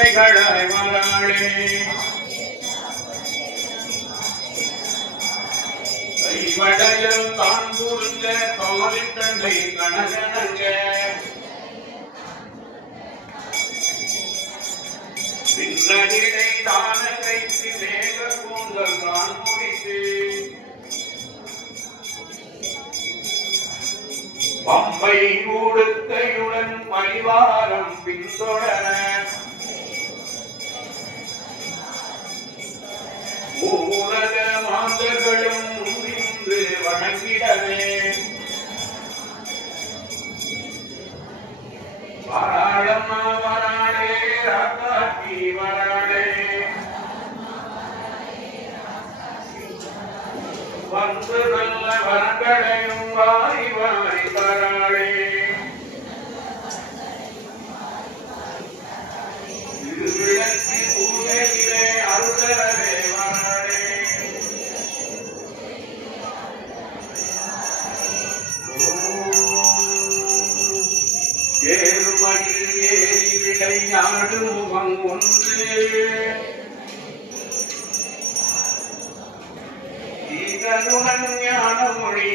மாத்தைகளாய் மலாளே கைவடையில் தான் கூறுங்க காலிட்டண்டை கணகணங்க பின்னகிடை தான கைக்கு மேக கூந்தல் தான் முடித்து பம்பை ஊடுக்கையுடன் பரிவாரம் பின்தொடர ஊரக மாந்தர்களும் முன்னின்று வணங்கிடவே வராளம்மா வராளே ராக்காட்டி வராளே வந்து நல்ல வரங்களையும் வாரி வாரி தராளே திருவிளக்கு பூஜையிலே அருளவே வராளே ஏறுமயில் ஏறி விளையாடு முகம் ஒன்று ஞான மொழி